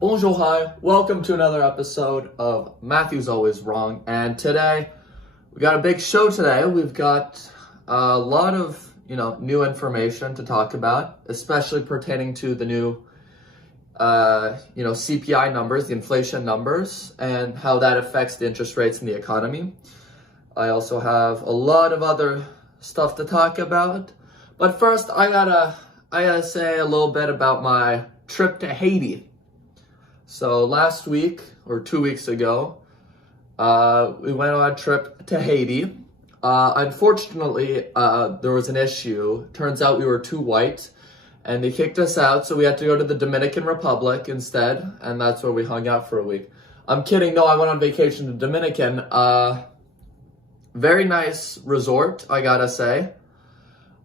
Bonjour, hi. Welcome to another episode of Matthew's Always Wrong. And today, we got a big show today. We've got a lot of, new information to talk about, especially pertaining to the new, CPI numbers, the inflation numbers, and how that affects the interest rates in the economy. I also have a lot of other stuff to talk about. But first, I gotta say a little bit about my trip to Haiti. So last week, or 2 weeks ago, we went on a trip to Haiti. Unfortunately, there was an issue. Turns out we were too white, and they kicked us out, so we had to go to the Dominican Republic instead, and that's where we hung out for a week. I'm kidding, no, I went on vacation to Dominican. Very nice resort, I gotta say.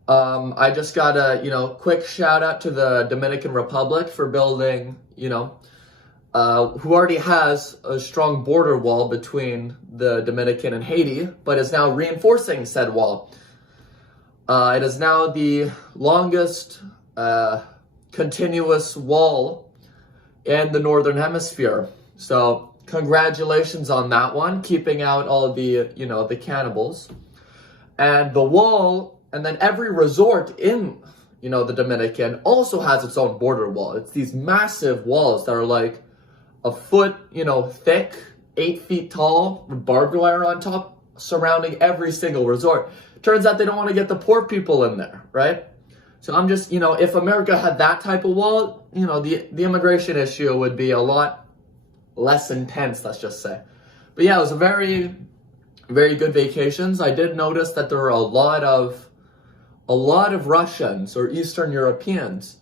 I just got a, quick shout out to the Dominican Republic for building, who already has a strong border wall between the Dominican and Haiti, but is now reinforcing said wall. It is now the longest continuous wall in the Northern Hemisphere. So congratulations on that one, keeping out all of the, the cannibals. And the wall, and then every resort in, the Dominican also has its own border wall. It's these massive walls that are like a foot, thick, 8 feet tall, with barbed wire on top, surrounding every single resort. Turns out they don't want to get the poor people in there, right? So I'm just, if America had that type of wall, the immigration issue would be a lot less intense, let's just say. But yeah, it was a very, very good vacations. I did notice that there were a lot of Russians or Eastern Europeans.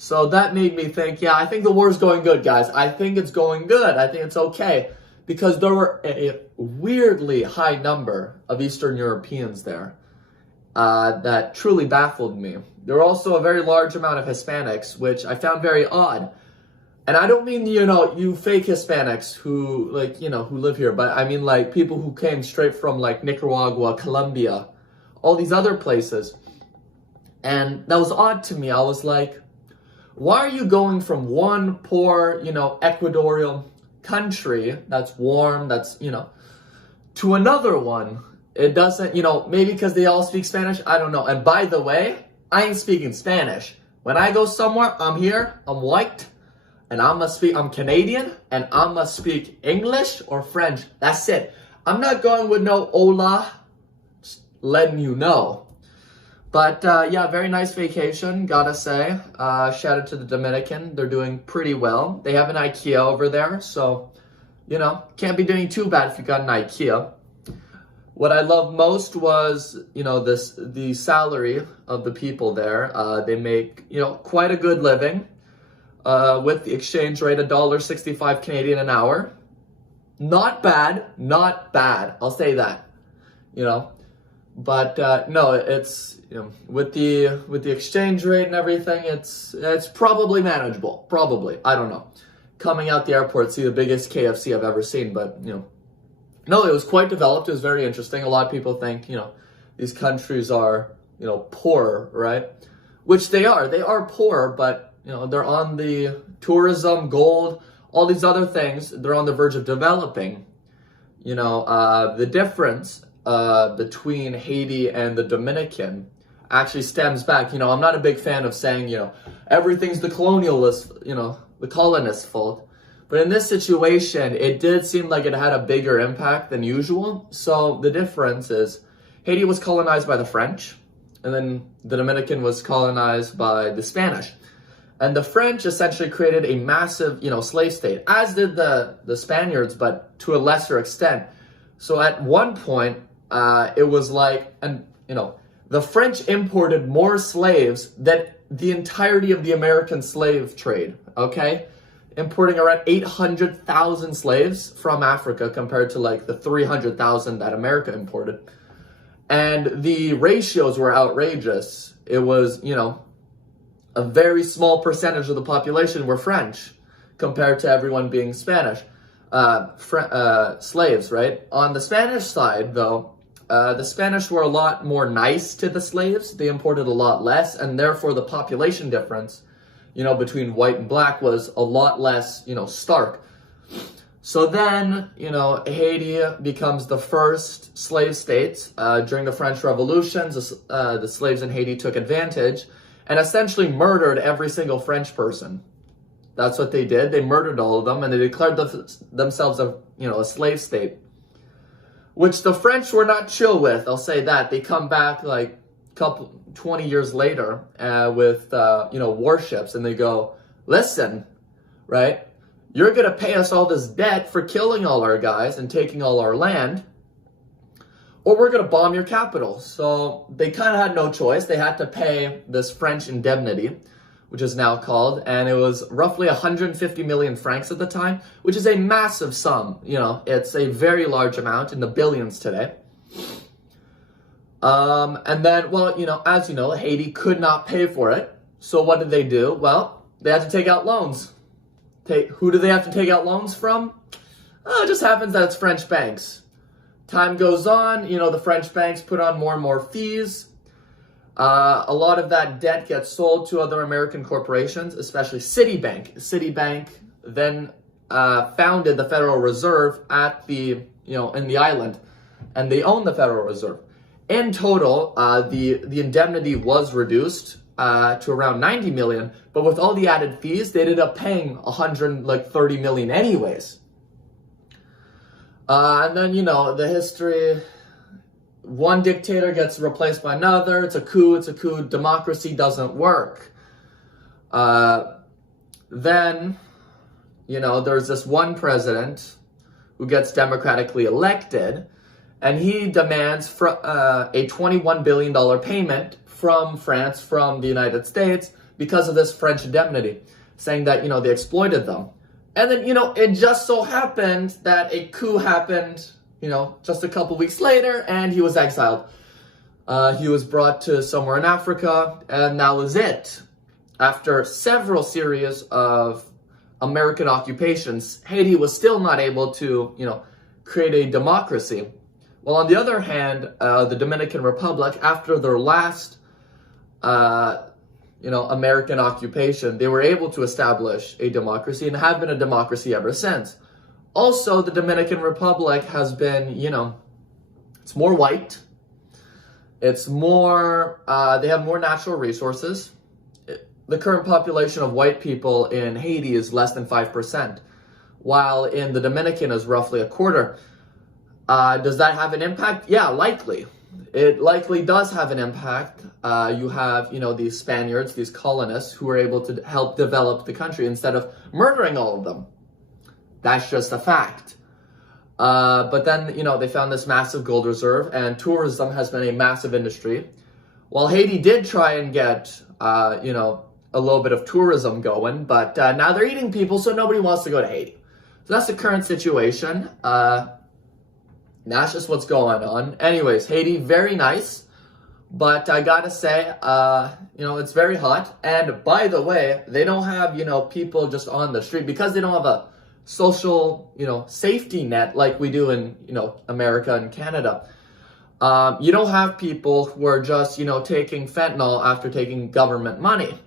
So that made me think, yeah, I think the war's going good, guys. I think it's going good. I think it's okay. Because there were a weirdly high number of Eastern Europeans there that truly baffled me. There were also a very large amount of Hispanics, which I found very odd. And I don't mean, you fake Hispanics who, who live here, but I mean, people who came straight from, Nicaragua, Colombia, all these other places. And that was odd to me. I was like, why are you going from one poor, Ecuadorian country that's warm, that's, to another one? It doesn't, maybe because they all speak Spanish, I don't know. And by the way, I ain't speaking Spanish. When I go somewhere, I'm here, I'm white, and I'm Canadian, and I must speak English or French. That's it. I'm not going with no hola, just letting you know. But yeah, very nice vacation, gotta say. Shout out to the Dominican. They're doing pretty well. They have an IKEA over there, so, can't be doing too bad if you got an IKEA. What I loved most was, the salary of the people there. They make, quite a good living with the exchange rate $1.65 Canadian an hour. Not bad, not bad. I'll say that, But no, it's with the exchange rate and everything, it's probably manageable. Probably, I don't know. Coming out the airport, see the biggest KFC I've ever seen, but no, it was quite developed. It was very interesting. A lot of people think these countries are poor, right? Which they are. They are poor, but they're on the tourism, gold, all these other things. They're on the verge of developing. The difference between Haiti and the Dominican actually stems back. I'm not a big fan of saying, everything's the the colonists' fault. But in this situation, it did seem like it had a bigger impact than usual. So the difference is Haiti was colonized by the French, and then the Dominican was colonized by the Spanish. And the French essentially created a massive, slave state, as did the Spaniards, but to a lesser extent. So at one point, it was the French imported more slaves than the entirety of the American slave trade, okay? Importing around 800,000 slaves from Africa compared to the 300,000 that America imported. And the ratios were outrageous. It was, a very small percentage of the population were French compared to everyone being Spanish. Slaves, right? On the Spanish side, though, the Spanish were a lot more nice to the slaves. They imported a lot less, and therefore the population difference, between white and black was a lot less, stark. So then, Haiti becomes the first slave state. During the French Revolutions, the slaves in Haiti took advantage and essentially murdered every single French person. That's what they did. They murdered all of them, and they declared themselves a slave state, which the French were not chill with. I'll say that. They come back like 20 years later with warships, and they go, listen, right? You're going to pay us all this debt for killing all our guys and taking all our land, or we're going to bomb your capital. So they kind of had no choice. They had to pay this French indemnity, which is now called, and it was roughly 150 million francs at the time, which is a massive sum. It's a very large amount in the billions today. And then, as you know, Haiti could not pay for it. So what did they do? Well, they had to take out loans. Who do they have to take out loans from? It just happens that it's French banks. Time goes on, the French banks put on more and more fees. A lot of that debt gets sold to other American corporations, especially Citibank. Citibank then founded the Federal Reserve at in the island, and they own the Federal Reserve. In total, the indemnity was reduced to around 90 million, but with all the added fees, they ended up paying 130 million anyways. And then, the history, one dictator gets replaced by another. It's a coup. Democracy doesn't work. Then, there's this one president who gets democratically elected, and he demands a $21 billion payment from France, from the United States, because of this French indemnity, saying that, they exploited them. And then, it just so happened that a coup happened, just a couple weeks later, and he was exiled. He was brought to somewhere in Africa, and that was it. After several series of American occupations, Haiti was still not able to, create a democracy. Well, on the other hand, the Dominican Republic, after their last American occupation, they were able to establish a democracy and have been a democracy ever since. Also, the Dominican Republic has been, it's more white. It's more, they have more natural resources. The current population of white people in Haiti is less than 5%, while in the Dominican is roughly a quarter. Does that have an impact? Yeah, likely. It likely does have an impact. You have, these Spaniards, these colonists who were able to help develop the country instead of murdering all of them. That's just a fact. But then, they found this massive gold reserve, and tourism has been a massive industry. Well, Haiti did try and get, a little bit of tourism going, but now they're eating people, so nobody wants to go to Haiti. So that's the current situation. That's just what's going on. Anyways, Haiti, very nice. But I gotta say, it's very hot. And by the way, they don't have, people just on the street because they don't have a social, safety net like we do in, America and Canada. You don't have people who are just, taking fentanyl after taking government money.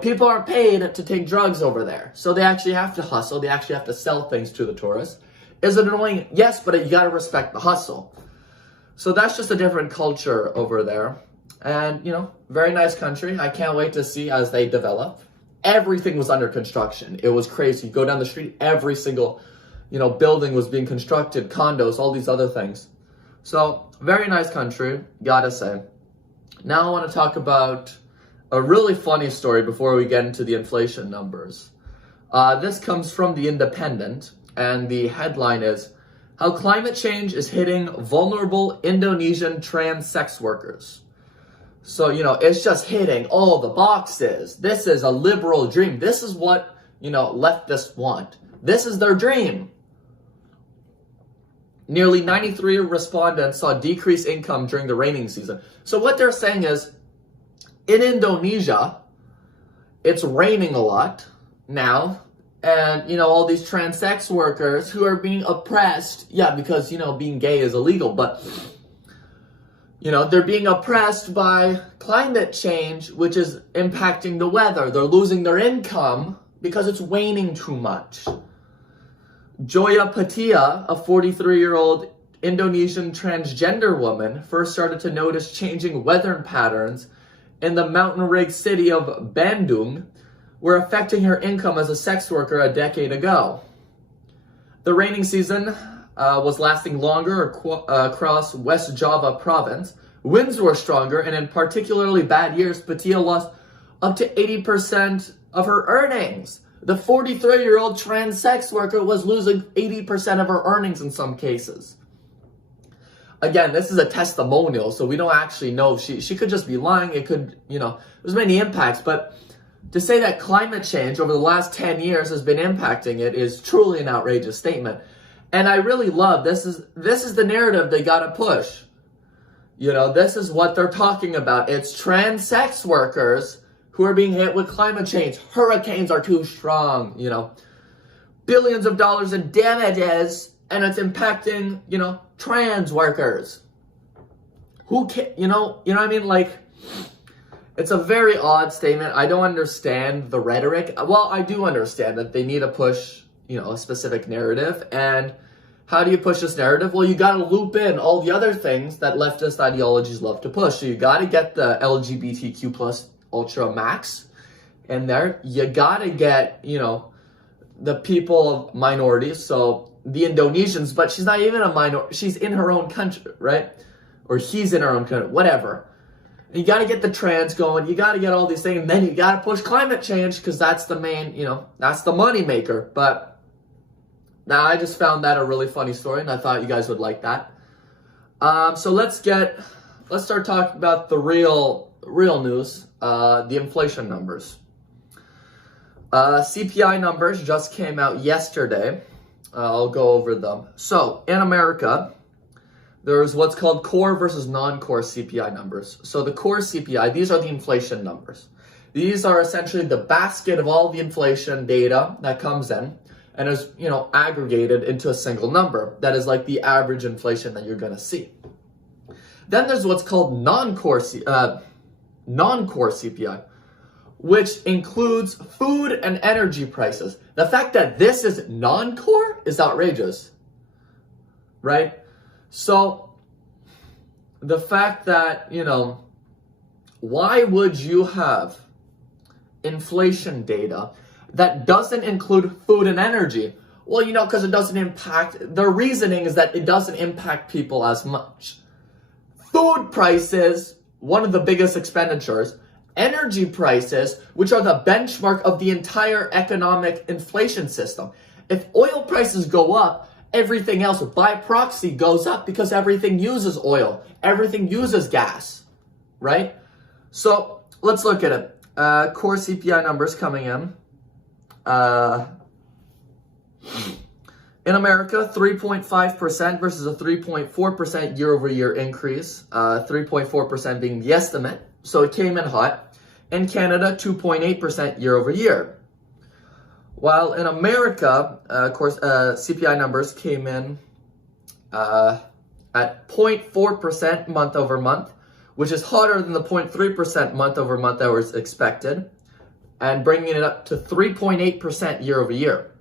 People aren't paid to take drugs over there. So they actually have to hustle. They actually have to sell things to the tourists. Is it annoying? Yes, but you gotta respect the hustle. So that's just a different culture over there. And, very nice country. I can't wait to see as they develop. Everything was under construction. It was crazy. You go down the street, every single, building was being constructed, condos, all these other things. So, very nice country, gotta say. Now I want to talk about a really funny story before we get into the inflation numbers. This comes from the Independent. And the headline is, How Climate Change is Hitting Vulnerable Indonesian Trans Sex Workers. So, it's just hitting all the boxes. This is a liberal dream. This is what, leftists want. This is their dream. Nearly 93 respondents saw decreased income during the raining season. So what they're saying is, in Indonesia, it's raining a lot now. And, all these trans sex workers who are being oppressed. Yeah, because, being gay is illegal. But They're being oppressed by climate change, which is impacting the weather. They're losing their income because it's waning too much. Joya Patia, a 43-year-old Indonesian transgender woman, first started to notice changing weather patterns in the mountain-ridged city of Bandung were affecting her income as a sex worker a decade ago. The raining season was lasting longer across West Java province. Winds were stronger, and in particularly bad years, Patia lost up to 80% of her earnings. The 43-year-old trans sex worker was losing 80% of her earnings in some cases. Again, this is a testimonial, so we don't actually know. She could just be lying. It could, there's many impacts, but to say that climate change over the last 10 years has been impacting it is truly an outrageous statement. And I really love, this is the narrative they gotta push. This is what they're talking about. It's trans sex workers who are being hit with climate change. Hurricanes are too strong, billions of dollars in damages, and it's impacting, trans workers. Who can, you know what I mean? Like, it's a very odd statement. I don't understand the rhetoric. Well, I do understand that they need to push, a specific narrative. And how do you push this narrative? Well, you got to loop in all the other things that leftist ideologies love to push. So you got to get the LGBTQ plus ultra max in there. You got to get, the people of minorities. So the Indonesians, but she's not even a minority. She's in her own country, right? Or he's in her own country, whatever. You got to get the trans going. You got to get all these things. And then you got to push climate change because that's the main, that's the money maker. But now I just found that a really funny story, and I thought you guys would like that. So let's start talking about the real news, the inflation numbers. CPI numbers just came out yesterday. I'll go over them. So in America, there's what's called core versus non-core CPI numbers. So the core CPI, these are the inflation numbers. These are essentially the basket of all the inflation data that comes in and is, aggregated into a single number. That is like the average inflation that you're going to see. Then there's what's called non-core CPI, which includes food and energy prices. The fact that this is non-core is outrageous, right? So the fact that, why would you have inflation data that doesn't include food and energy? Well, because it doesn't impact, their reasoning is that it doesn't impact people as much. Food prices, one of the biggest expenditures. Energy prices, which are the benchmark of the entire economic inflation system. If oil prices go up, everything else by proxy goes up because everything uses oil. Everything uses gas, right? So let's look at it. Core CPI numbers coming in. In America, 3.5% versus a 3.4% year-over-year increase. 3.4% being the estimate. So it came in hot. In Canada, 2.8% year-over-year. While in America, of course, CPI numbers came in at 0.4% month-over-month, which is hotter than the 0.3% month-over-month that was expected, and bringing it up to 3.8% year-over-year.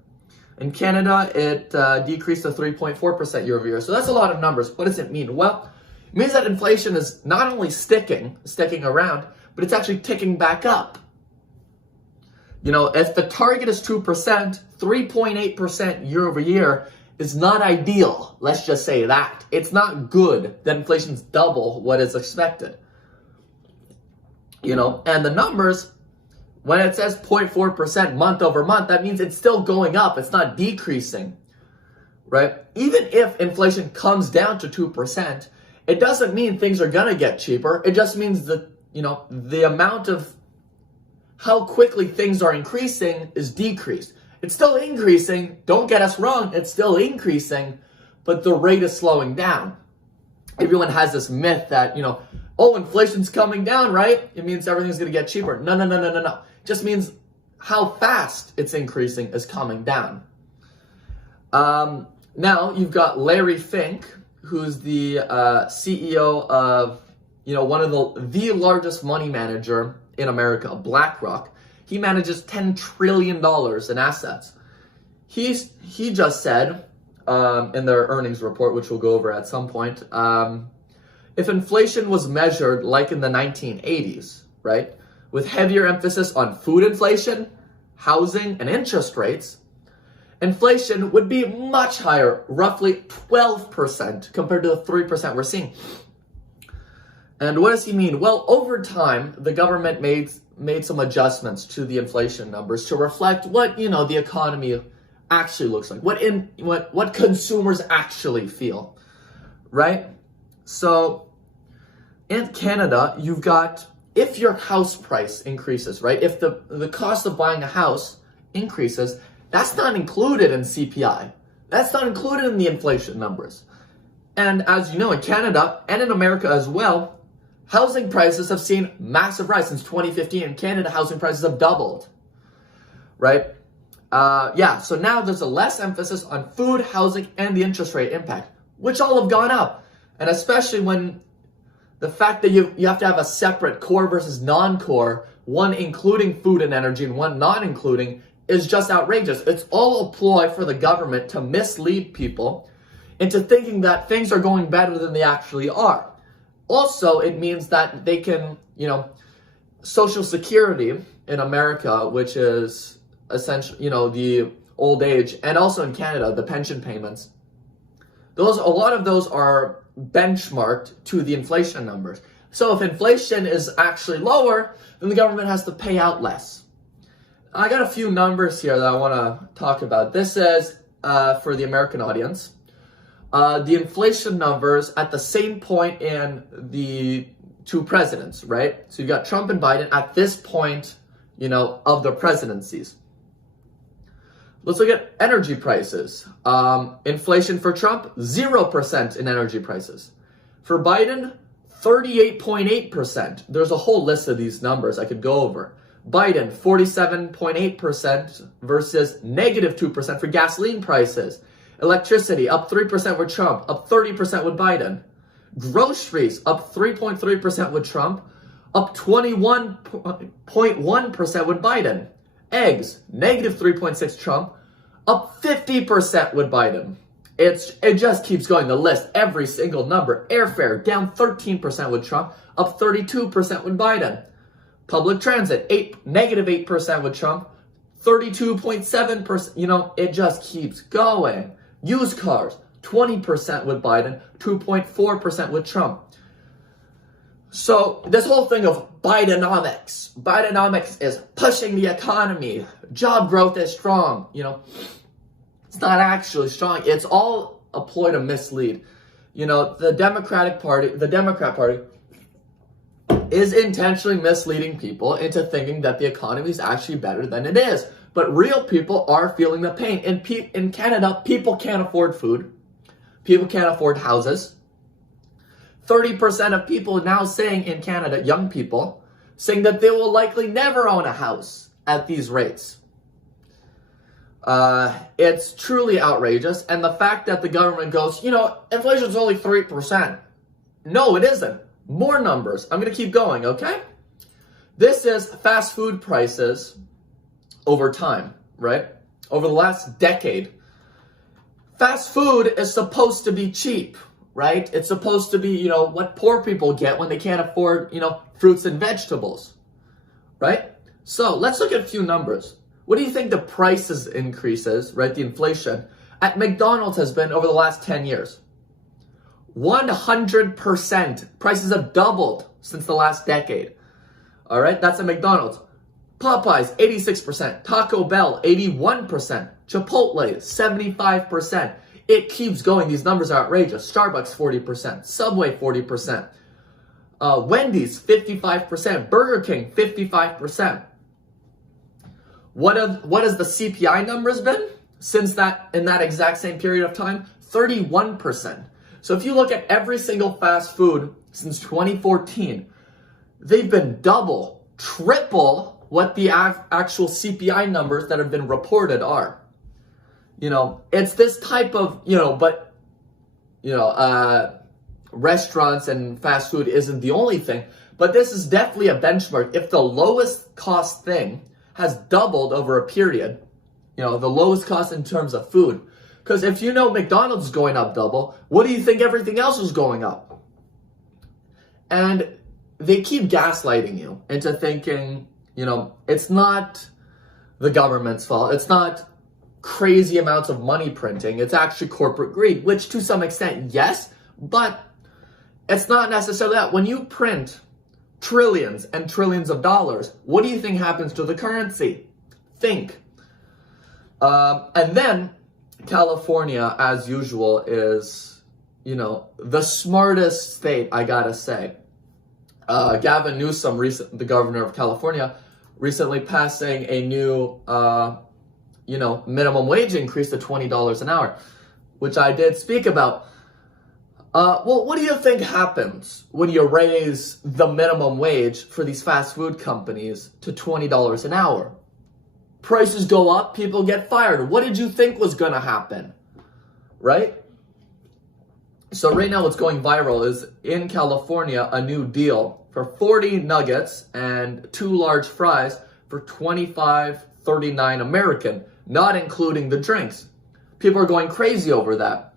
In Canada, it decreased to 3.4% year-over-year. So that's a lot of numbers. What does it mean? Well, it means that inflation is not only sticking around, but it's actually ticking back up. If the target is 2%, 3.8% year-over-year is not ideal. Let's just say that. It's not good that inflation's double what is expected. And the numbers, when it says 0.4% month over month, that means it's still going up. It's not decreasing, right? Even if inflation comes down to 2%, it doesn't mean things are gonna get cheaper. It just means that, the amount of how quickly things are increasing is decreased. It's still increasing. Don't get us wrong. It's still increasing, but the rate is slowing down. Everyone has this myth that, inflation's coming down, right? It means everything's gonna get cheaper. No. It just means how fast it's increasing is coming down. Now you've got Larry Fink, who's the CEO of one of the largest money manager in America, BlackRock, he manages $10 trillion in assets. He just said in their earnings report, which we'll go over at some point, if inflation was measured like in the 1980s, right, with heavier emphasis on food inflation, housing, and interest rates, inflation would be much higher, roughly 12% compared to the 3% we're seeing. And what does he mean? Well, over time, the government made some adjustments to the inflation numbers to reflect what, the economy actually looks like, what consumers actually feel, right? So in Canada, you've got, if your house price increases, right? If the cost of buying a house increases, that's not included in CPI. That's not included in the inflation numbers. And as you know, in Canada and in America as well, housing prices have seen massive rise since 2015. In Canada, housing prices have doubled, right? So now there's a less emphasis on food, housing, and the interest rate impact, which all have gone up. And especially when the fact that you have to have a separate core versus non-core, one including food and energy and one not including, is just outrageous. It's all a ploy for the government to mislead people into thinking that things are going better than they actually are. Also, it means that they can, Social Security in America, which is essentially, the old age, and also in Canada, the pension payments, a lot of those are benchmarked to the inflation numbers. So if inflation is actually lower, then the government has to pay out less. I got a few numbers here that I want to talk about. This is for the American audience. The inflation numbers at the same point in the two presidents, right? So you've got Trump and Biden at this point, of their presidencies. Let's look at energy prices. Inflation for Trump, 0% in energy prices. For Biden, 38.8%. There's a whole list of these numbers I could go over. Biden, 47.8% versus negative 2% for gasoline prices. Electricity, up 3% with Trump, up 30% with Biden. Groceries, up 3.3% with Trump, up 21.1% with Biden. Eggs, negative 3.6 Trump, up 50% with Biden. It just keeps going, the list, every single number. Airfare, down 13% with Trump, up 32% with Biden. Public transit, negative 8% with Trump, 32.7%. It just keeps going. Used cars, 20% with Biden, 2.4% with Trump. So this whole thing of Bidenomics is pushing the economy. Job growth is strong. It's not actually strong. It's all a ploy to mislead. The Democrat Party is intentionally misleading people into thinking that the economy is actually better than it is. But real people are feeling the pain. In Canada, people can't afford food. People can't afford houses. 30% of people now saying in Canada, young people, saying that they will likely never own a house at these rates. It's truly outrageous. And the fact that the government goes, inflation is only 3%. No, it isn't. More numbers. I'm going to keep going, okay? This is fast food prices over time, right? Over the last decade. Fast food is supposed to be cheap, right? It's supposed to be, what poor people get when they can't afford, fruits and vegetables, right? So let's look at a few numbers. What do you think the prices increases, right? The inflation at McDonald's has been over the last 10 years. 100%. Prices have doubled since the last decade. All right, that's at McDonald's. Popeyes, 86%. Taco Bell, 81%. Chipotle, 75%. It keeps going. These numbers are outrageous. Starbucks, 40%. Subway, 40%. Wendy's, 55%. Burger King, 55%. What has the CPI numbers been since in that exact same period of time? 31%. So if you look at every single fast food since 2014, they've been double, triple what the actual CPI numbers that have been reported are. It's this type of, restaurants and fast food isn't the only thing, but this is definitely a benchmark. If the lowest cost thing has doubled over a period, the lowest cost in terms of food. Because if you know McDonald's is going up double, what do you think everything else is going up? And they keep gaslighting you into thinking, it's not the government's fault. It's not crazy amounts of money printing. It's actually corporate greed, which to some extent, yes, but it's not necessarily that. When you print trillions and trillions of dollars, what do you think happens to the currency? Think. And then California, as usual, is, the smartest state, I gotta say. Gavin Newsom, the governor of California, recently passing a new, minimum wage increase to $20 an hour, which I did speak about. Well, what do you think happens when you raise the minimum wage for these fast food companies to $20 an hour? Prices go up, people get fired. What did you think was going to happen? Right? So right now what's going viral is in California, a new deal for 40 nuggets and 2 large fries for $25.39 American, not including the drinks. People are going crazy over that.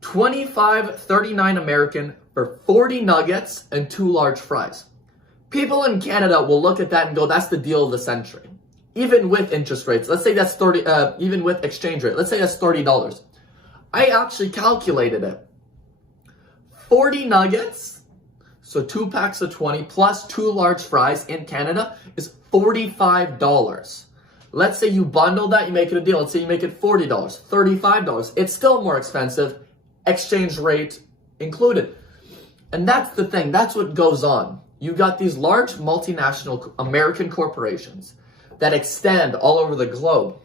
$25.39 American for 40 nuggets and 2 large fries. People in Canada will look at that and go, that's the deal of the century. Even with interest rates, let's say that's even with exchange rate, let's say that's $30. I actually calculated it. 40 nuggets, so 2 packs of 20 plus 2 large fries in Canada is $45. Let's say you bundle that, you make it a deal. Let's say you make it $40, $35. It's still more expensive, exchange rate included. And that's the thing, that's what goes on. You got these large multinational American corporations that extend all over the globe.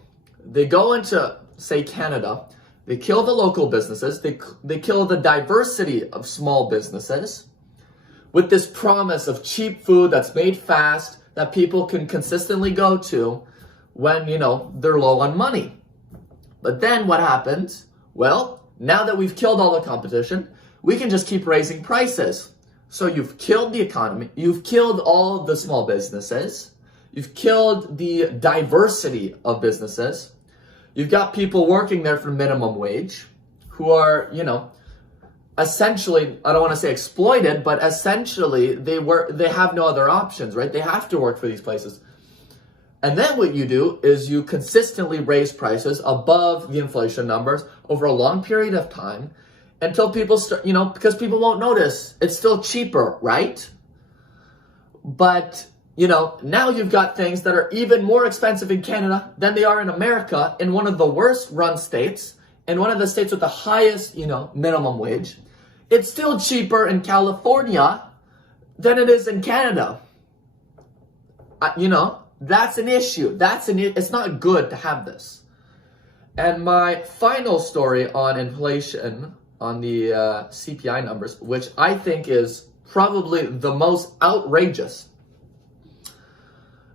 They go into, say, Canada. They kill the local businesses. They kill the diversity of small businesses with this promise of cheap food that's made fast that people can consistently go to when, they're low on money. But then what happens? Well, now that we've killed all the competition, we can just keep raising prices. So you've killed the economy, you've killed all of the small businesses, you've killed the diversity of businesses, you've got people working there for minimum wage who are, essentially, I don't want to say exploited, but essentially they have no other options, right? They have to work for these places. And then what you do is you consistently raise prices above the inflation numbers over a long period of time, until people start, because people won't notice. It's still cheaper, right? But, now you've got things that are even more expensive in Canada than they are in America, in one of the worst run states, in one of the states with the highest, minimum wage. It's still cheaper in California than it is in Canada. That's an issue. It's not good to have this. And my final story on inflation, on the CPI numbers, which I think is probably the most outrageous.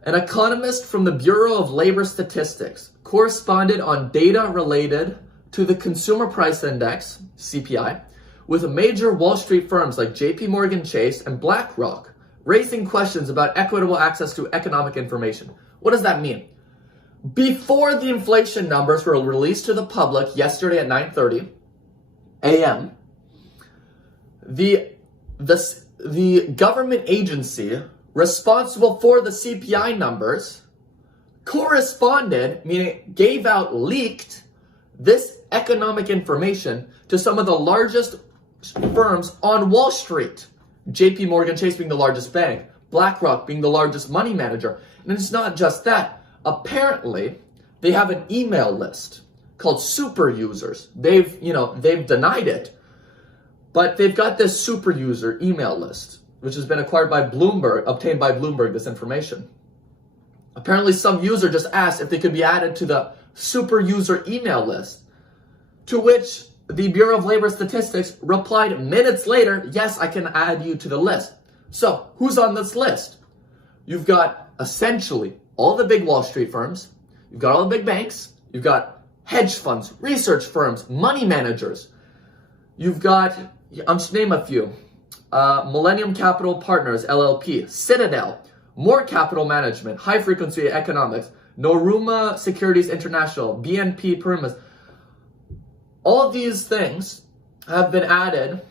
An economist from the Bureau of Labor Statistics corresponded on data related to the Consumer Price Index, CPI, with major Wall Street firms like JP Morgan Chase and BlackRock, raising questions about equitable access to economic information. What does that mean? Before the inflation numbers were released to the public yesterday at 9:30 a.m., the government agency responsible for the CPI numbers corresponded, meaning gave out, leaked this economic information to some of the largest firms on Wall Street. JP Morgan Chase being the largest bank, BlackRock being the largest money manager. And it's not just that. Apparently, they have an email list called super users. They've denied it, but they've got this super user email list, which has been obtained by Bloomberg, this information. Apparently some user just asked if they could be added to the super user email list, to which the Bureau of Labor Statistics replied minutes later, yes, I can add you to the list. So who's on this list? You've got essentially all the big Wall Street firms, you've got all the big banks, you've got hedge funds, research firms, money managers. You've got, I'm just name a few. Millennium Capital Partners, LLP, Citadel, More Capital Management, High Frequency Economics, Noruma Securities International, BNP Paribas. All of these things have been added,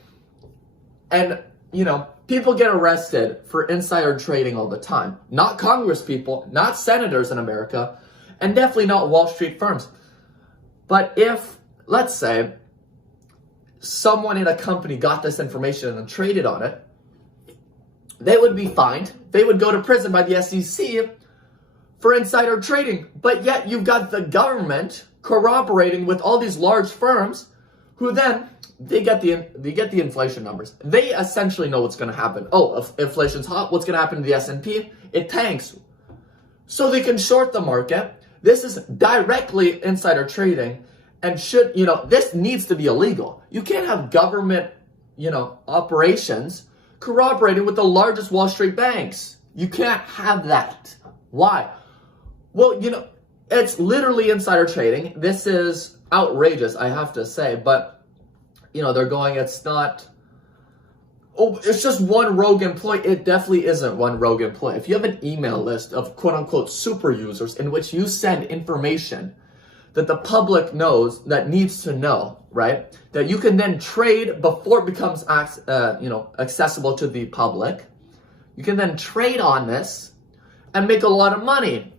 and, people get arrested for insider trading all the time. Not Congress people, not senators in America, and definitely not Wall Street firms. But if, let's say, someone in a company got this information and traded on it, they would be fined. They would go to prison by the SEC for insider trading. But yet you've got the government corroborating with all these large firms who then they get the inflation numbers. They essentially know what's going to happen. Oh, if inflation's hot, what's going to happen to the S&P? It tanks. So they can short the market. This is directly insider trading. And this needs to be illegal. You can't have government, operations corroborating with the largest Wall Street banks. You can't have that. Why? Well, it's literally insider trading. This is outrageous, I have to say. But, they're going, it's not, it's just one rogue employee. It definitely isn't one rogue employee. If you have an email list of quote-unquote super users in which you send information that the public knows, that needs to know, right? That you can then trade before it becomes accessible to the public. You can then trade on this and make a lot of money.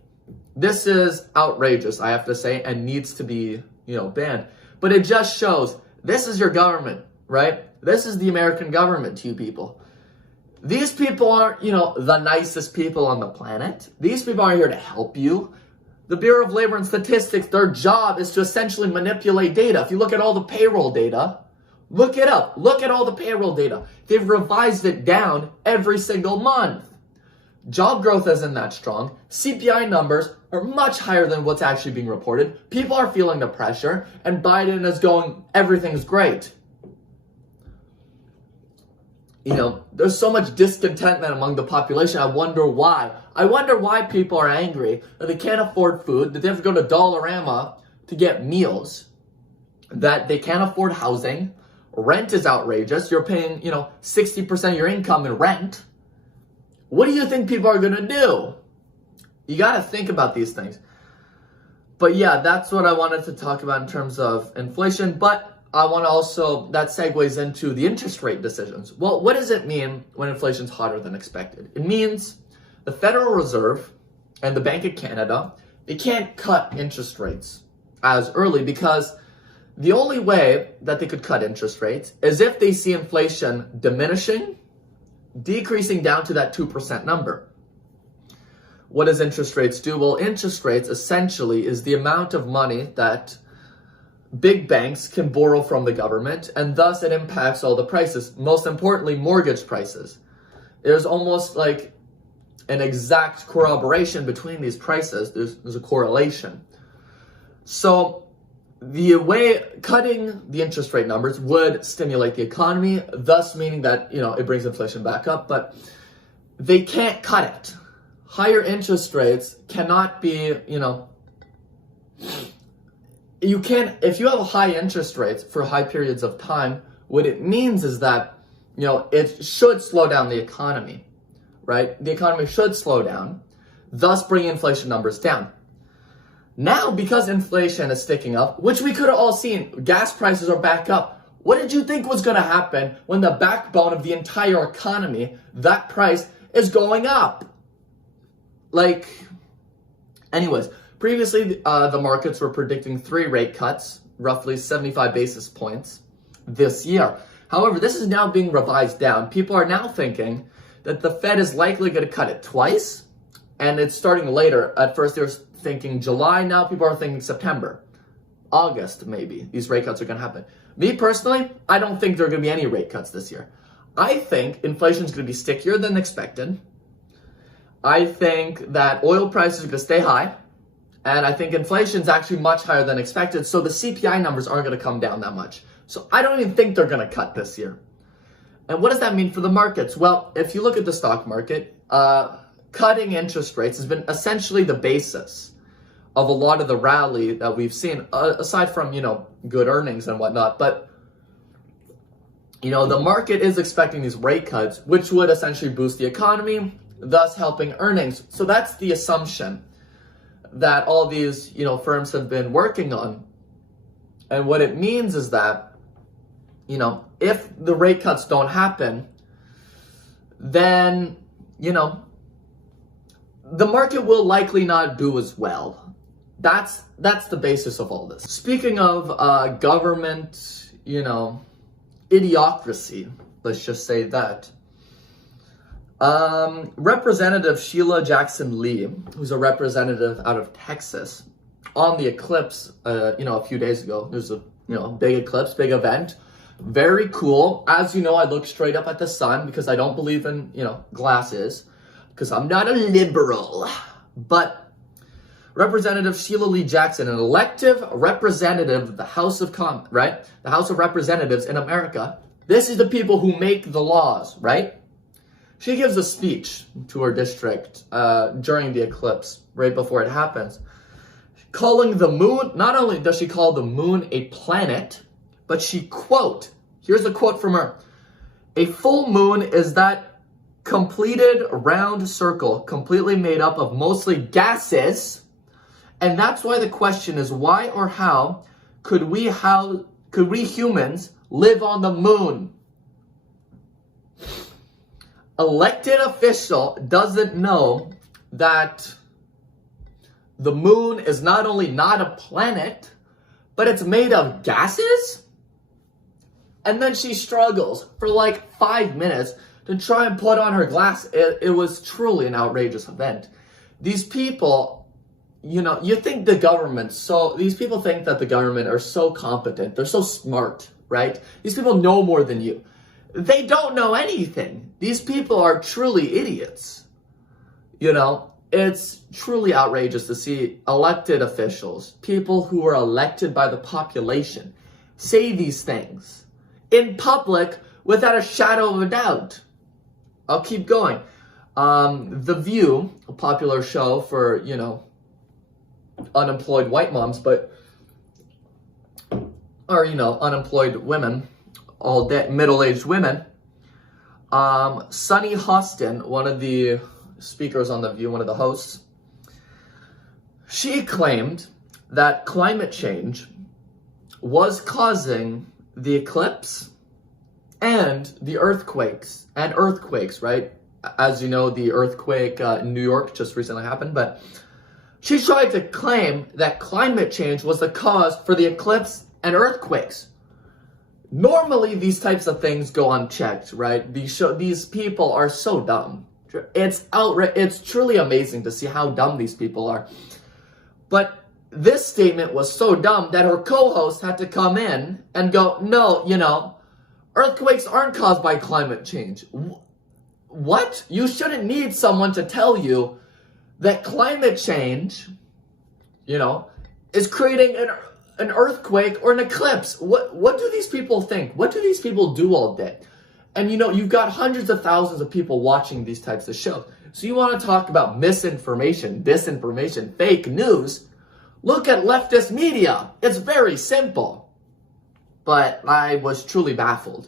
This is outrageous, I have to say, and needs to be, banned. But it just shows this is your government, right? This is the American government to you people. These people aren't, the nicest people on the planet. These people aren't here to help you. The Bureau of Labor and Statistics, their job is to essentially manipulate data. If you look at all the payroll data, look it up. Look at all the payroll data. They've revised it down every single month. Job growth isn't that strong. CPI numbers are much higher than what's actually being reported. People are feeling the pressure, and Biden is going, everything's great. There's so much discontentment among the population. I wonder why. I wonder why people are angry that they can't afford food, that they have to go to Dollarama to get meals, that they can't afford housing. Rent is outrageous. You're paying, 60% of your income in rent. What do you think people are going to do? You got to think about these things. But yeah, that's what I wanted to talk about in terms of inflation. But I want to also, that segues into the interest rate decisions. Well, what does it mean when inflation's hotter than expected? It means the Federal Reserve and the Bank of Canada, they can't cut interest rates as early because the only way that they could cut interest rates is if they see inflation diminishing, decreasing down to that 2% number. What does interest rates do? Well, interest rates essentially is the amount of money that big banks can borrow from the government, and thus it impacts all the prices. Most importantly, mortgage prices. There's almost like an exact corroboration between these prices. There's a correlation. So the way cutting the interest rate numbers would stimulate the economy, thus meaning that, it brings inflation back up, but they can't cut it. Higher interest rates cannot be, you can't, if you have high interest rates for high periods of time, what it means is that, it should slow down the economy, right? The economy should slow down, thus bringing inflation numbers down. Now, because inflation is sticking up, which we could have all seen, gas prices are back up. What did you think was going to happen when the backbone of the entire economy, that price, is going up? Anyways, previously the markets were predicting 3 rate cuts, roughly 75 basis points this year. However, this is now being revised down. People are now thinking that the Fed is likely going to cut it twice, and it's starting later. At first, they were thinking July. Now people are thinking September, August, maybe. These rate cuts are going to happen. Me personally, I don't think there are going to be any rate cuts this year. I think inflation is going to be stickier than expected. I think that oil prices are going to stay high. And I think inflation is actually much higher than expected. So the CPI numbers aren't going to come down that much. So I don't even think they're going to cut this year. And what does that mean for the markets? Well, if you look at the stock market, cutting interest rates has been essentially the basis of a lot of the rally that we've seen, aside from, good earnings and whatnot. But the market is expecting these rate cuts, which would essentially boost the economy, thus helping earnings. So that's the assumption that all these, firms have been working on. And what it means is that, if the rate cuts don't happen, then, the market will likely not do as well. That's the basis of all this. Speaking of government, idiocracy, let's just say that. Representative Sheila Jackson Lee, who's a representative out of Texas, on the Eclipse, a few days ago. There's a, big eclipse, big event. Very cool. As you know, I look straight up at the sun because I don't believe in, glasses, because I'm not a liberal. But Representative Sheila Lee Jackson, an elective representative of the House of the House of Representatives in America. This is the people who make the laws, right? She gives a speech to her district during the eclipse, right before it happens, calling the moon, not only does she call the moon a planet, but she, quote, here's a quote from her, "A full moon is that completed round circle, completely made up of mostly gases, and that's why the question is why or how could we humans live on the moon?" Elected official doesn't know that the moon is not only not a planet, but it's made of gases? And then she struggles for like 5 minutes to try and put on her glass. It was truly an outrageous event. These people, you think the government, these people think that the government are so competent. They're so smart, right? These people know more than you. They don't know anything. These people are truly idiots. It's truly outrageous to see elected officials, people who are elected by the population, say these things in public without a shadow of a doubt. I'll keep going. The View, a popular show for, unemployed white moms, unemployed women, all day, middle-aged women. Sunny Hostin, one of the speakers on The View, one of the hosts, she claimed that climate change was causing the eclipse and the earthquakes, right? As you know, the earthquake in New York just recently happened, but she tried to claim that climate change was the cause for the eclipse and earthquakes. Normally, these types of things go unchecked, right? These people are so dumb. It's truly amazing to see how dumb these people are. But this statement was so dumb that her co-host had to come in and go, no, earthquakes aren't caused by climate change. What? You shouldn't need someone to tell you that climate change, is creating an earthquake or an eclipse. What do these people think? What do these people do all day? And you've got hundreds of thousands of people watching these types of shows. So you want to talk about misinformation, disinformation, fake news? Look at leftist media. It's very simple. But I was truly baffled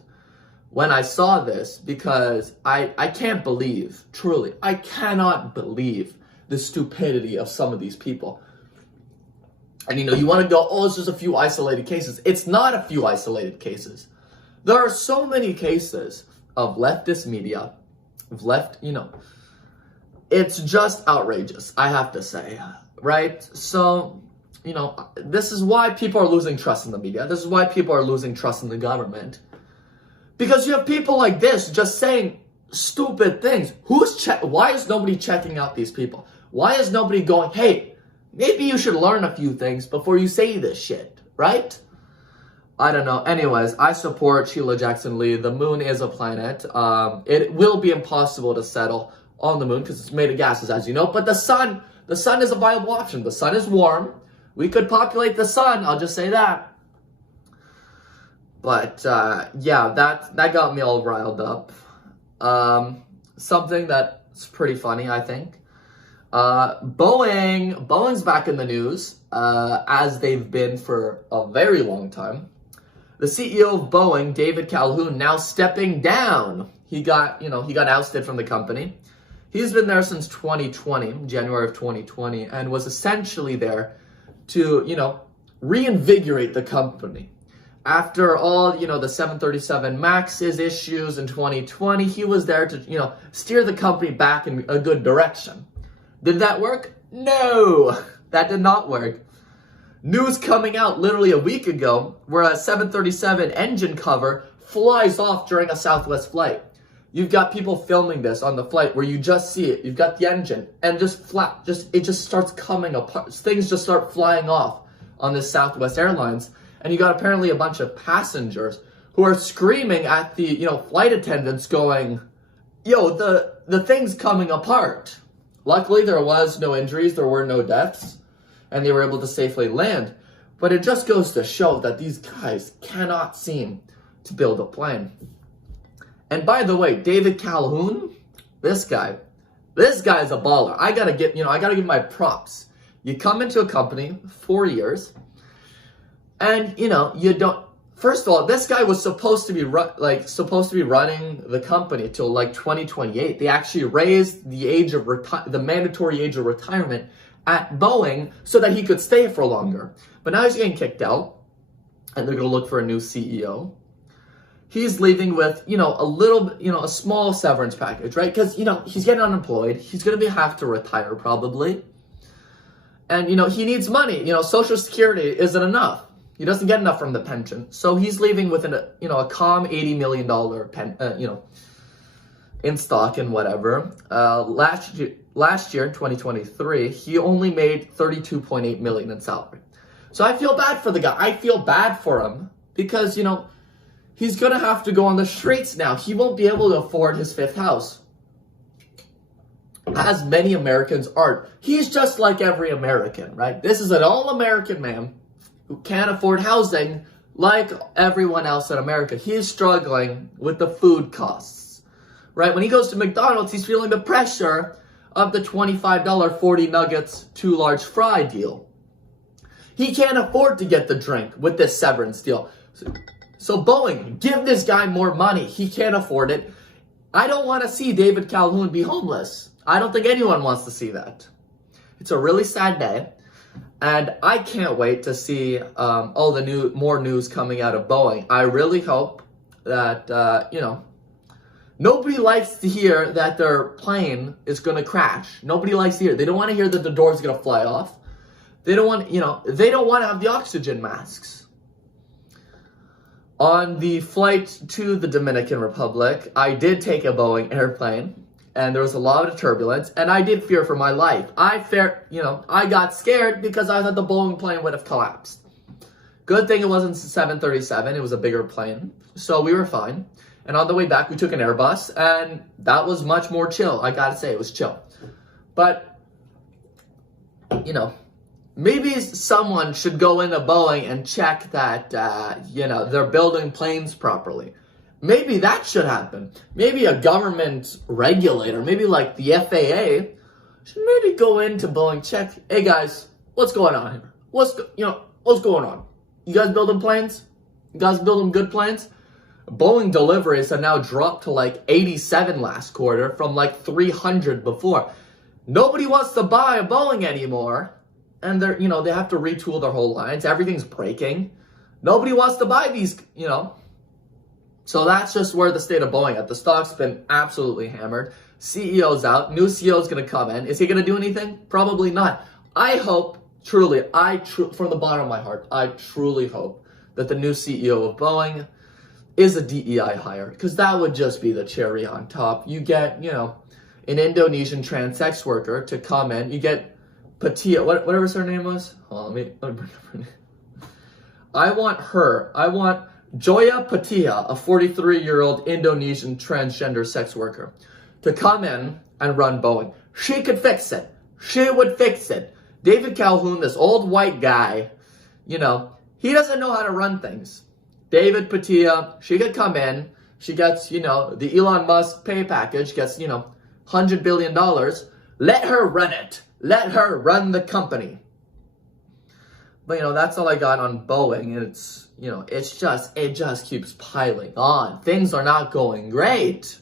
when I saw this because I can't believe, truly, I cannot believe the stupidity of some of these people. And you want to go, oh, it's just a few isolated cases. It's not a few isolated cases. There are so many cases of leftist media, it's just outrageous, I have to say, right? So, this is why people are losing trust in the media. This is why people are losing trust in the government. Because you have people like this just saying stupid things. Why is nobody checking out these people? Why is nobody going, hey, maybe you should learn a few things before you say this shit, right? I don't know. Anyways, I support Sheila Jackson Lee. The moon is a planet. It will be impossible to settle on the moon because it's made of gases, as you know. But the sun is a viable option. The sun is warm. We could populate the sun. I'll just say that. But yeah, that got me all riled up. Something that's pretty funny, I think. Boeing's back in the news, as they've been for a very long time. The CEO of Boeing, David Calhoun, now stepping down. He got ousted from the company. He's been there since 2020, January of 2020, and was essentially there to, reinvigorate the company. After all, the 737 MAX's issues in 2020, he was there to, steer the company back in a good direction. Did that work? No, that did not work. News coming out literally a week ago where a 737 engine cover flies off during a Southwest flight. You've got people filming this on the flight where you just see it. You've got the engine and it just starts coming apart. Things just start flying off on this Southwest Airlines. And you got apparently a bunch of passengers who are screaming at the, flight attendants going, yo, the thing's coming apart. Luckily, there was no injuries. There were no deaths. And they were able to safely land. But it just goes to show that these guys cannot seem to build a plane. And by the way, David Calhoun, this guy is a baller. I gotta give my props. You come into a company 4 years, and you don't. First of all, this guy was supposed to be running the company till like 2028. They actually raised the mandatory age of retirement at Boeing so that he could stay for longer. But now he's getting kicked out, and they're gonna look for a new CEO. He's leaving with, a small severance package, right? Because, he's getting unemployed. He's going to have to retire probably. And, he needs money. Social Security isn't enough. He doesn't get enough from the pension. So he's leaving with, a calm $80 million, in stock and whatever. Last year, in 2023, he only made $32.8 million in salary. So I feel bad for the guy. I feel bad for him because, he's going to have to go on the streets now. He won't be able to afford his fifth house. As many Americans aren't. He's just like every American, right? This is an all-American man who can't afford housing like everyone else in America. He is struggling with the food costs, right? When he goes to McDonald's, he's feeling the pressure of the $25 40 nuggets, 2 large fry deal. He can't afford to get the drink with this severance deal. So Boeing, give this guy more money. He can't afford it. I don't want to see David Calhoun be homeless. I don't think anyone wants to see that. It's a really sad day. And I can't wait to see all the more news coming out of Boeing. I really hope that, nobody likes to hear that their plane is going to crash. Nobody likes to hear. They don't want to hear that the door is going to fly off. They don't want, they don't want to have the oxygen masks. On the flight to the Dominican Republic, I did take a Boeing airplane, and there was a lot of turbulence, and I did fear for my life. I got scared because I thought the Boeing plane would have collapsed. Good thing it wasn't 737, it was a bigger plane, so we were fine. And on the way back, we took an Airbus, and that was much more chill. I gotta say, it was chill. But, maybe someone should go into Boeing and check that, they're building planes properly. Maybe that should happen. Maybe a government regulator, maybe like the FAA, should maybe go into Boeing, check, hey guys, what's going on here? What's going on? You guys building planes? You guys building good planes? Boeing deliveries have now dropped to like 87 last quarter from like 300 before. Nobody wants to buy a Boeing anymore. And they're, they have to retool their whole lines. Everything's breaking. Nobody wants to buy these, So that's just where the state of Boeing at. The stock's been absolutely hammered. CEO's out. New CEO's going to come in. Is he going to do anything? Probably not. I hope, truly, from the bottom of my heart, I truly hope that the new CEO of Boeing is a DEI hire. Because that would just be the cherry on top. You get, an Indonesian trans sex worker to come in. You get Patia, whatever her name was. Hold on, let me bring up her name. I want Joya Patia, a 43-year-old Indonesian transgender sex worker, to come in and run Boeing. She could fix it. She would fix it. David Calhoun, this old white guy, he doesn't know how to run things. David Patia, she could come in. She gets, the Elon Musk pay package, gets, $100 billion. Let her run it. Let her run the company. But, that's all I got on Boeing. And it's, it just keeps piling on. Things are not going great.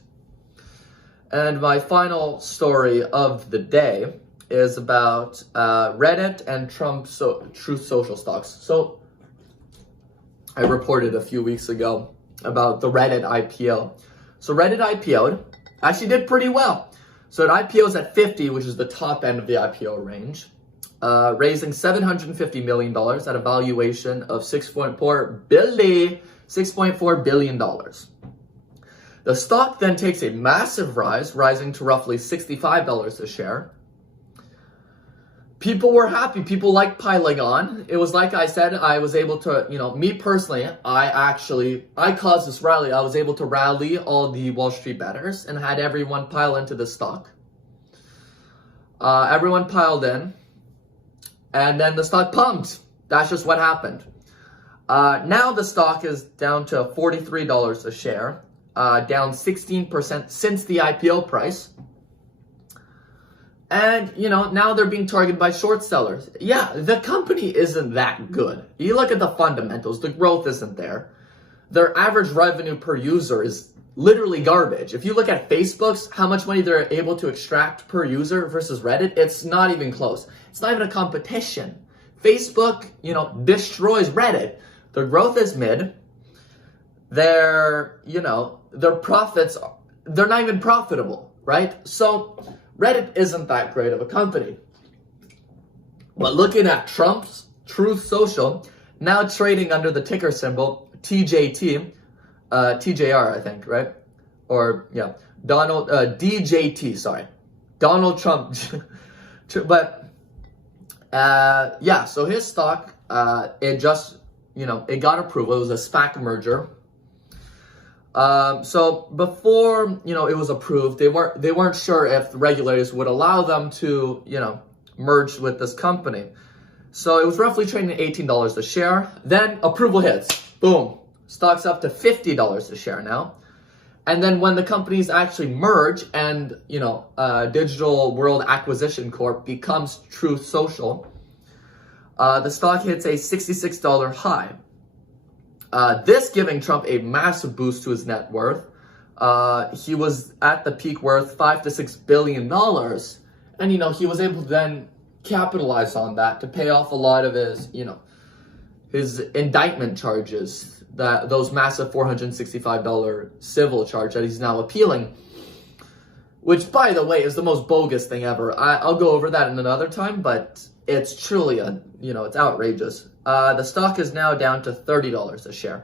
And my final story of the day is about Reddit and Truth Social stocks. So I reported a few weeks ago about the Reddit IPO. So Reddit IPO'd, actually did pretty well. So it IPOs at 50, which is the top end of the IPO range, raising $750 million at a valuation of $6.4 billion. The stock then takes a massive rise, rising to roughly $65 a share. People were happy. People liked piling on. It was like I said, I was able to, me personally, I caused this rally. I was able to rally all the Wall Street bettors and had everyone pile into the stock. Everyone piled in, and then the stock pumped. That's just what happened. Now the stock is down to $43 a share, down 16% since the IPO price. And, now they're being targeted by short sellers. Yeah, the company isn't that good. You look at the fundamentals, the growth isn't there. Their average revenue per user is literally garbage. If you look at Facebook's, how much money they're able to extract per user versus Reddit, it's not even close. It's not even a competition. Facebook, destroys Reddit. Their growth is mid. Their profits, they're not even profitable, right? So Reddit isn't that great of a company. But looking at Trump's Truth Social, now trading under the ticker symbol TJT, TJR, I think, right? Or, yeah, DJT, sorry. Donald Trump. But, yeah, so his stock, it just, it got approval. It was a SPAC merger. So before, it was approved, they weren't sure if the regulators would allow them to, merge with this company. So it was roughly trading at $18 a share. Then approval hits. Boom. Stock's up to $50 a share now. And then when the companies actually merge and, Digital World Acquisition Corp becomes Truth Social, the stock hits a $66 high. This giving Trump a massive boost to his net worth. He was at the peak worth $5 to $6 billion. And, he was able to then capitalize on that to pay off a lot of his, his indictment charges, those massive $465 civil charge that he's now appealing, which, by the way, is the most bogus thing ever. I'll go over that in another time, but it's truly, it's outrageous. The stock is now down to $30 a share.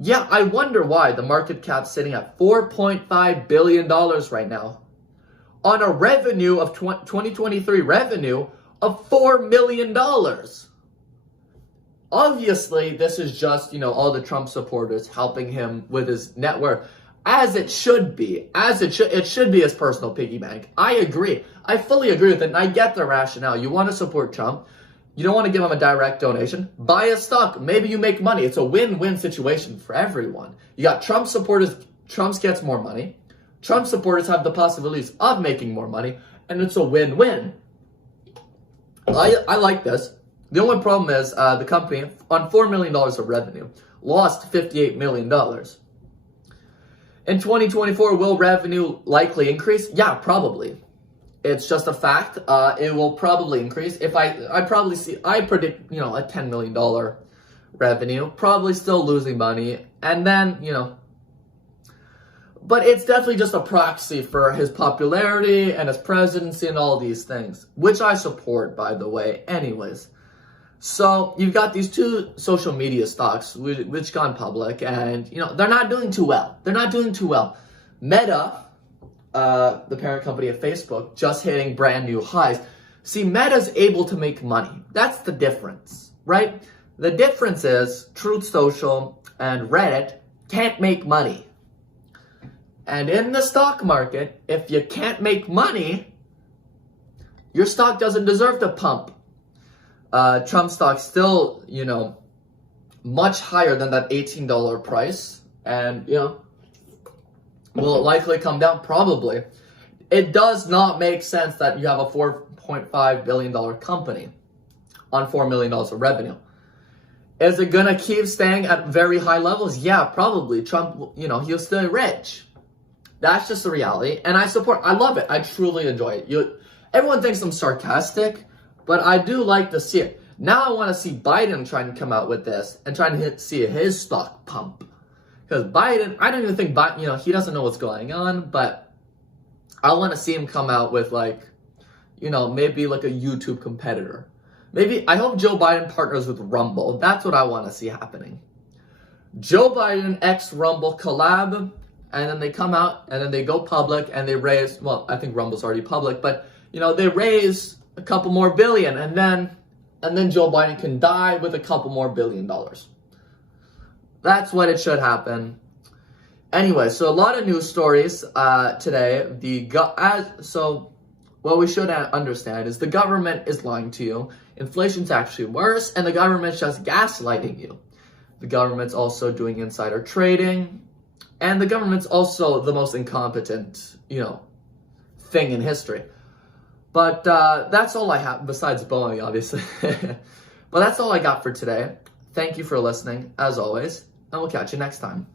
Yeah, I wonder why the market cap's sitting at $4.5 billion right now on a revenue of 2023 revenue of $4 million. Obviously, this is just, all the Trump supporters helping him with his net worth, as it should be. It should be his personal piggy bank. I agree. I fully agree with it, and I get the rationale. You want to support Trump. You don't want to give him a direct donation. Buy a stock. Maybe you make money. It's a win-win situation for everyone. You got Trump supporters. Trump gets more money. Trump supporters have the possibilities of making more money, and it's a win-win. I like this. The only problem is the company, on $4 million of revenue, lost $58 million. In 2024, will revenue likely increase? Yeah, probably. It's just a fact. It will probably increase. I predict, a $10 million revenue, probably still losing money. And then, but it's definitely just a proxy for his popularity and his presidency and all these things, which I support, by the way, anyways. So you've got these two social media stocks which gone public, and, they're not doing too well. They're not doing too well. Meta, the parent company of Facebook, just hitting brand new highs. See, Meta's able to make money. That's the difference, right? The difference is Truth Social and Reddit can't make money. And in the stock market, if you can't make money, your stock doesn't deserve to pump. Trump stock still, much higher than that $18 price. And, will it likely come down? Probably. It does not make sense that you have a $4.5 billion company on $4 million of revenue. Is it gonna keep staying at very high levels? Yeah, probably. Trump, he'll stay rich. That's just the reality. And I love it. I truly enjoy it. Everyone thinks I'm sarcastic, but I do like to see it. Now I want to see Biden trying to come out with this and trying to see his stock pump. Because Biden, I don't even think Biden, he doesn't know what's going on, but I want to see him come out with maybe like a YouTube competitor. Maybe, I hope Joe Biden partners with Rumble. That's what I want to see happening. Joe Biden x Rumble collab, and then they come out, and then they go public, and they raise, well, I think Rumble's already public, but, they raise a couple more billion, and then Joe Biden can die with a couple more $1 billion. That's what it should happen. Anyway, so a lot of news stories today. What we should understand is the government is lying to you. Inflation's actually worse, and the government's just gaslighting you. The government's also doing insider trading, and the government's also the most incompetent, thing in history. But that's all I have, besides Boeing, obviously. But that's all I got for today. Thank you for listening, as always, and we'll catch you next time.